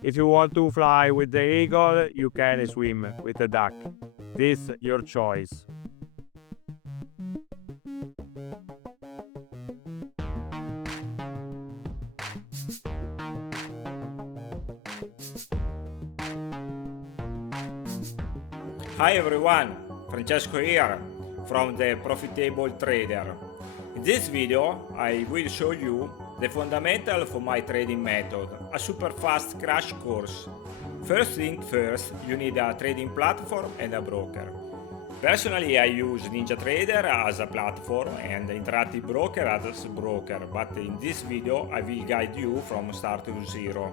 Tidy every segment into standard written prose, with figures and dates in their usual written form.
If you want to fly with the eagle, you can swim with the duck. This your choice. Hi everyone, Francesco here from the Profitable Trader. In this video I will show you the fundamental for my trading method, a super fast crash course. First thing first, you need a trading platform and a broker. Personally I use NinjaTrader as a platform and Interactive Broker as a broker, but in this video I will guide you from start to zero.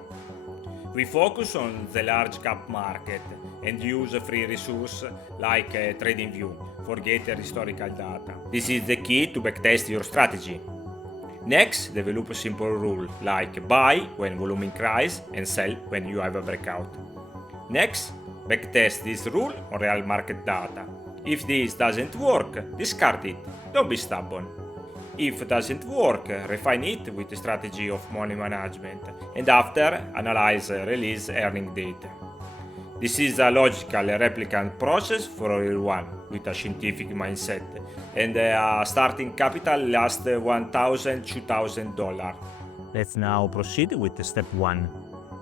We focus on the large cap market and use a free resource like TradingView. Forget the historical data. This is the key to backtest your strategy. Next, develop a simple rule like buy when volume increases and sell when you have a breakout. Next, backtest this rule on real market data. If this doesn't work, discard it. Don't be stubborn. If it doesn't work, refine it with the strategy of money management, and after, analyze release earning data. This is a logical replicant process for everyone with a scientific mindset, and a starting capital lasts $1,000 to $2,000. Let's now proceed with step 1.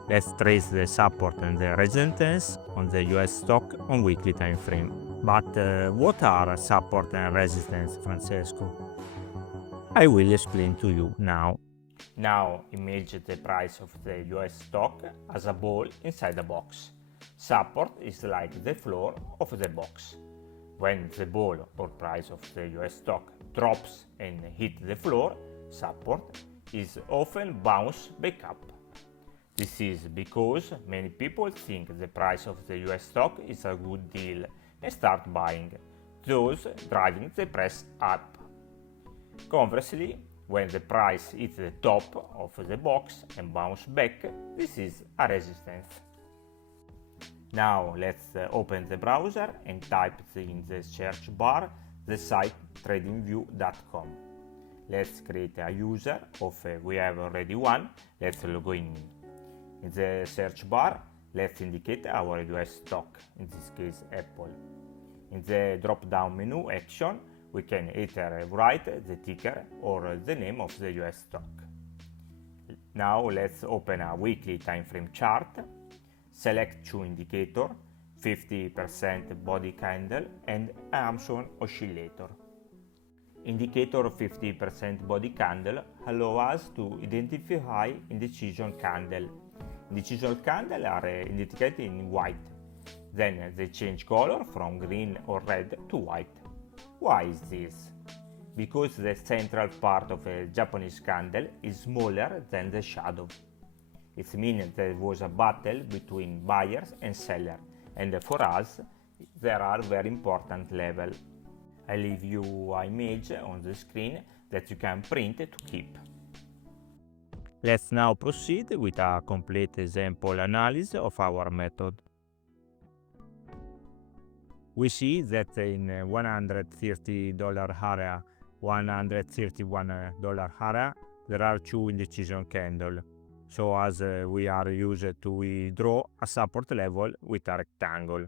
Let's trace the support and the resistance on the US stock on weekly time frame. But what are support and resistance, Francesco? I will explain to you now. Now imagine the price of the US stock as a ball inside a box. Support is like the floor of the box. When the ball or price of the US stock drops and hits the floor, support is often bounce back up. This is because many people think the price of the US stock is a good deal and start buying, thus driving the price up. Conversely, when the price hits the top of the box and bounce back, this is a resistance. Now let's open the browser and type in the search bar the site tradingview.com. Let's create a user we have already one. Let's log in. In the search bar, let's indicate our US stock, in this case Apple. In the drop-down menu action, we can either write the ticker or the name of the US stock. Now let's open a weekly time frame chart. Select two indicators, 50% body candle and Amazon oscillator. Indicator 50% body candle allow us to identify indecision candle. Indecision candle are indicated in white. Then they change color from green or red to white. Why is this? Because the central part of a Japanese candle is smaller than the shadow. It means there was a battle between buyers and sellers, and for us, there are very important levels. I leave you an image on the screen that you can print to keep. Let's now proceed with a complete example analysis of our method. We see that in $130 area, $131 area, there are two indecision candles. So as we are used to draw a support level with a rectangle.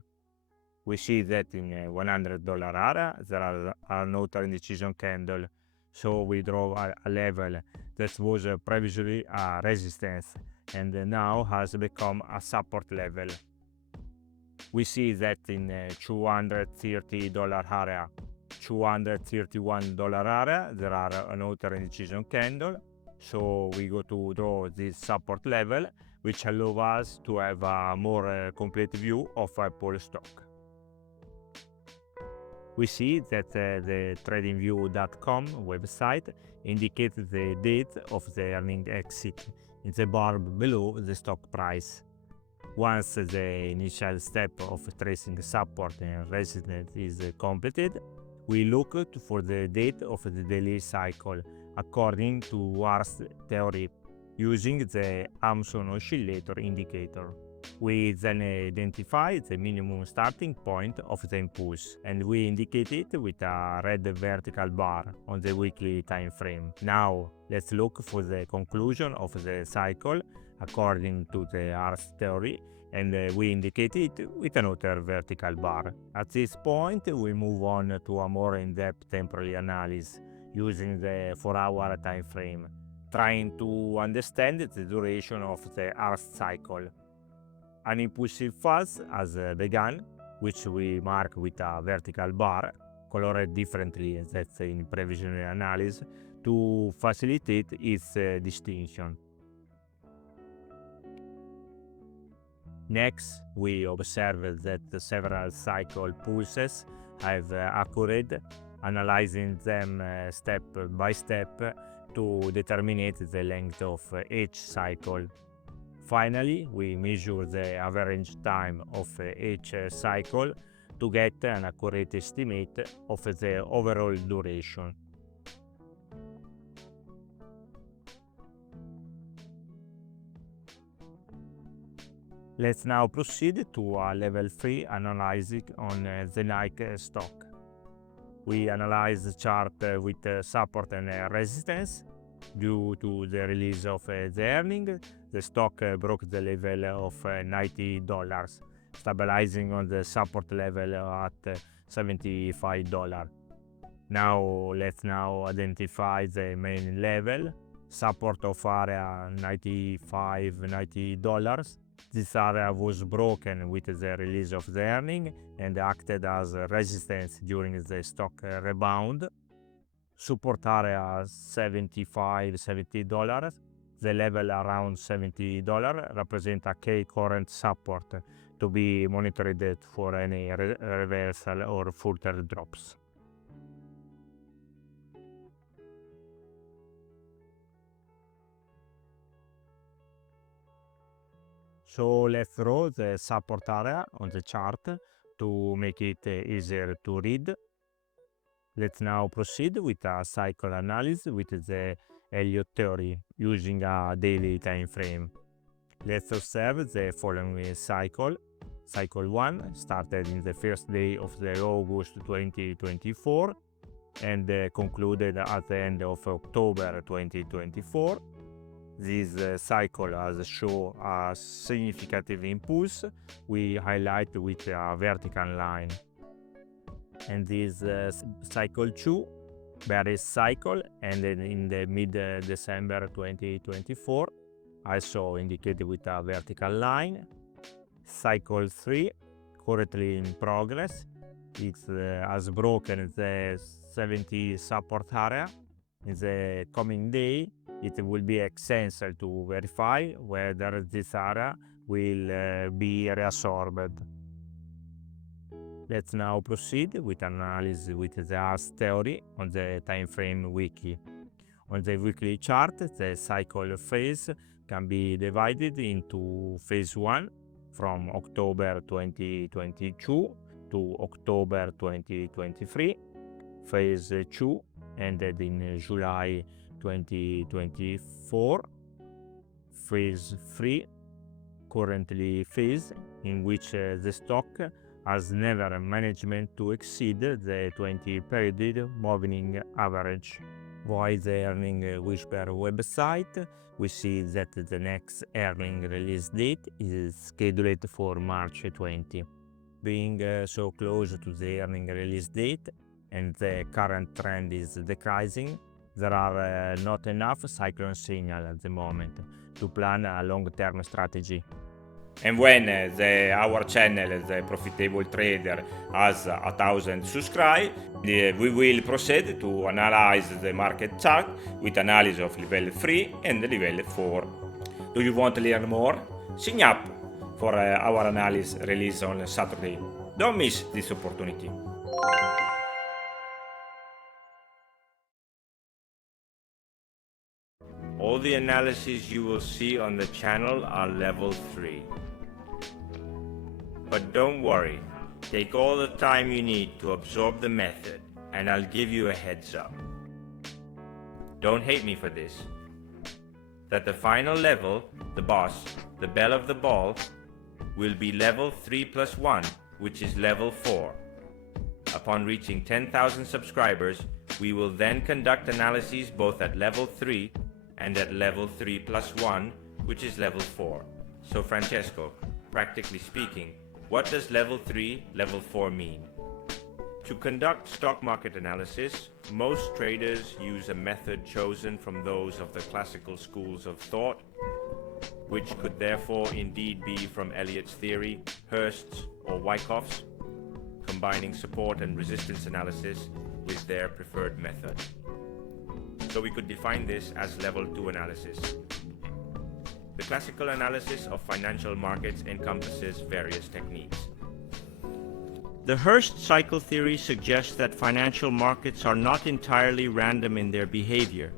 We see that in $100 area, there are another indecision candle. So we draw a level that was previously a resistance and now has become a support level. We see that in $230 area, $231 area, there are another indecision candle. So we go to draw this support level, which allows us to have a more complete view of Apple stock. We see that the TradingView.com website indicates the date of the earning exit in the bar below the stock price. Once the initial step of tracing support and resistance is completed, we look for the date of the daily cycle according to War's theory, using the Amazon oscillator indicator. We then identify the minimum starting point of the impulse, and we indicate it with a red vertical bar on the weekly time frame. Now, let's look for the conclusion of the cycle according to the Ars theory, and we indicate it with another vertical bar. At this point, we move on to a more in-depth temporary analysis using the 4-hour time frame, trying to understand the duration of the Ars cycle. An impulsive phase has begun, which we mark with a vertical bar, colored differently than in previous analysis, to facilitate its distinction. Next, we observe that several cycle pulses have occurred, analyzing them step by step to determine the length of each cycle. Finally, we measure the average time of each cycle to get an accurate estimate of the overall duration. Let's now proceed to a level 3 analysis on the Nike stock. We analyze the chart with support and resistance. Due to the release of the earning, the stock broke the level of $90, stabilizing on the support level at $75. Now let's identify the main level, support of area $95-$90. This area was broken with the release of the earning and acted as resistance during the stock rebound. Support area $75-$70. The level around $70 represent a key current support to be monitored for any reversal or further drops. So let's draw the support area on the chart to make it easier to read. Let's now proceed with a cycle analysis with the Elliott theory using a daily time frame. Let's observe the following cycle. Cycle 1 started in the first day of the August 2024 and concluded at the end of October 2024. This cycle has shown a significant impulse we highlight with a vertical line. And this cycle 2, bearish cycle, ended in the mid-December 2024, also indicated with a vertical line. Cycle 3, currently in progress, it has broken the 70 support area. In the coming day, it will be essential to verify whether this area will be reabsorbed. Let's now proceed with analysis with the Ars theory on the time frame wiki. On the weekly chart, the cycle phase can be divided into phase 1 from October 2022 to October 2023, phase 2 ended in July 2024, phase 3 currently phase in which the stock has never managed to exceed the 20-period moving average. Via the Earning Whisper website, we see that the next earning release date is scheduled for March 20. Being so close to the earning release date and the current trend is decreasing, there are not enough cyclone signals at the moment to plan a long-term strategy. And when our channel, the Profitable Trader, has 1,000 subscribers, we will proceed to analyze the market chart with analysis of level 3 and level 4. Do you want to learn more? Sign up for our analysis release on Saturday. Don't miss this opportunity. All the analyses you will see on the channel are level 3. But don't worry, take all the time you need to absorb the method, and I'll give you a heads up. Don't hate me for this. That the final level, the boss, the belle of the ball, will be level 3 plus 1, which is level 4. Upon reaching 10,000 subscribers, we will then conduct analyses both at level 3 and at level 3 plus 1 which is level 4. So Francesco, practically speaking, what does level 3, level 4 mean? To conduct stock market analysis, most traders use a method chosen from those of the classical schools of thought, which could therefore indeed be from Elliott's theory, Hurst's, or Wyckoff's, combining support and resistance analysis with their preferred method. So we could define this as level 2 analysis. The classical analysis of financial markets encompasses various techniques. The Hurst cycle theory suggests that financial markets are not entirely random in their behavior,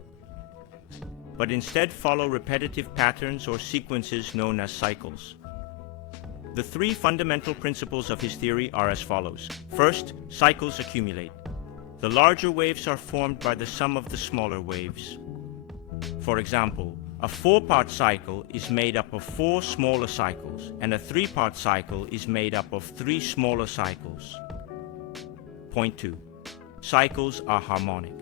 but instead follow repetitive patterns or sequences known as cycles. The three fundamental principles of his theory are as follows. First, cycles accumulate. The larger waves are formed by the sum of the smaller waves. For example, a 4-part cycle is made up of 4 smaller cycles, and a 3-part cycle is made up of 3 smaller cycles. Point 2. Cycles are harmonic.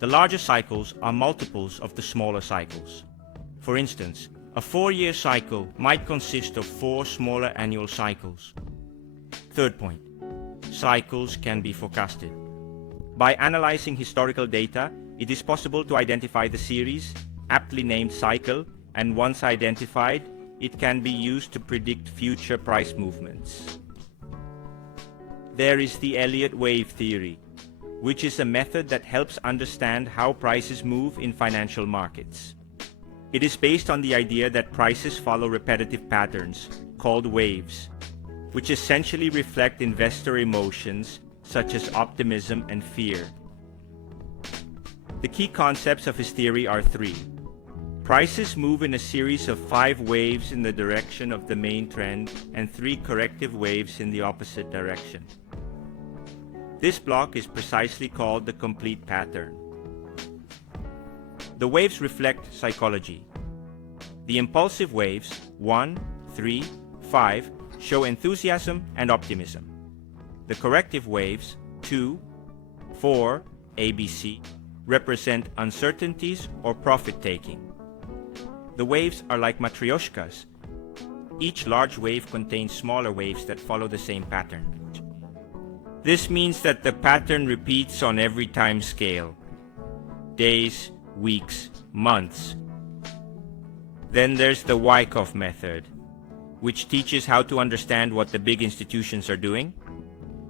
The larger cycles are multiples of the smaller cycles. For instance, a 4-year cycle might consist of 4 smaller annual cycles. Third point. Cycles can be forecasted. By analyzing historical data, it is possible to identify the series, aptly named cycle, and once identified, it can be used to predict future price movements. There is the Elliott wave theory, which is a method that helps understand how prices move in financial markets. It is based on the idea that prices follow repetitive patterns, called waves, which essentially reflect investor emotions such as optimism and fear. The key concepts of his theory are 3. Prices move in a series of 5 waves in the direction of the main trend and 3 corrective waves in the opposite direction. This block is precisely called the complete pattern. The waves reflect psychology. The impulsive waves 1, 3, 5 show enthusiasm and optimism. The corrective waves 2, 4, ABC represent uncertainties or profit-taking. The waves are like matryoshkas. Each large wave contains smaller waves that follow the same pattern. This means that the pattern repeats on every time scale. Days, weeks, months. Then there's the Wyckoff method, which teaches how to understand what the big institutions are doing,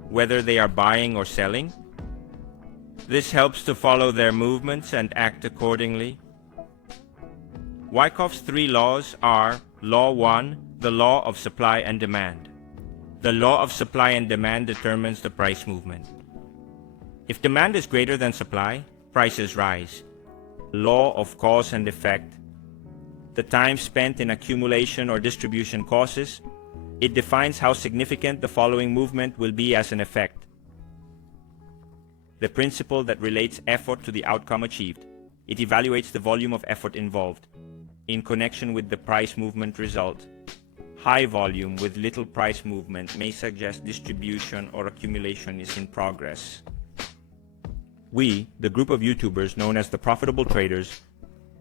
whether they are buying or selling. This helps to follow their movements and act accordingly. Wyckoff's 3 laws are: Law 1, the law of supply and demand. The law of supply and demand determines the price movement. If demand is greater than supply, prices rise. Law of cause and effect. The time spent in accumulation or distribution causes. It defines how significant the following movement will be as an effect. The principle that relates effort to the outcome achieved. It evaluates the volume of effort involved in connection with the price movement result. High volume with little price movement may suggest distribution or accumulation is in progress. We, the group of YouTubers known as the Profitable Traders,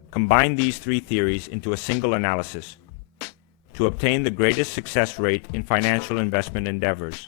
combine these 3 theories into a single analysis to obtain the greatest success rate in financial investment endeavors.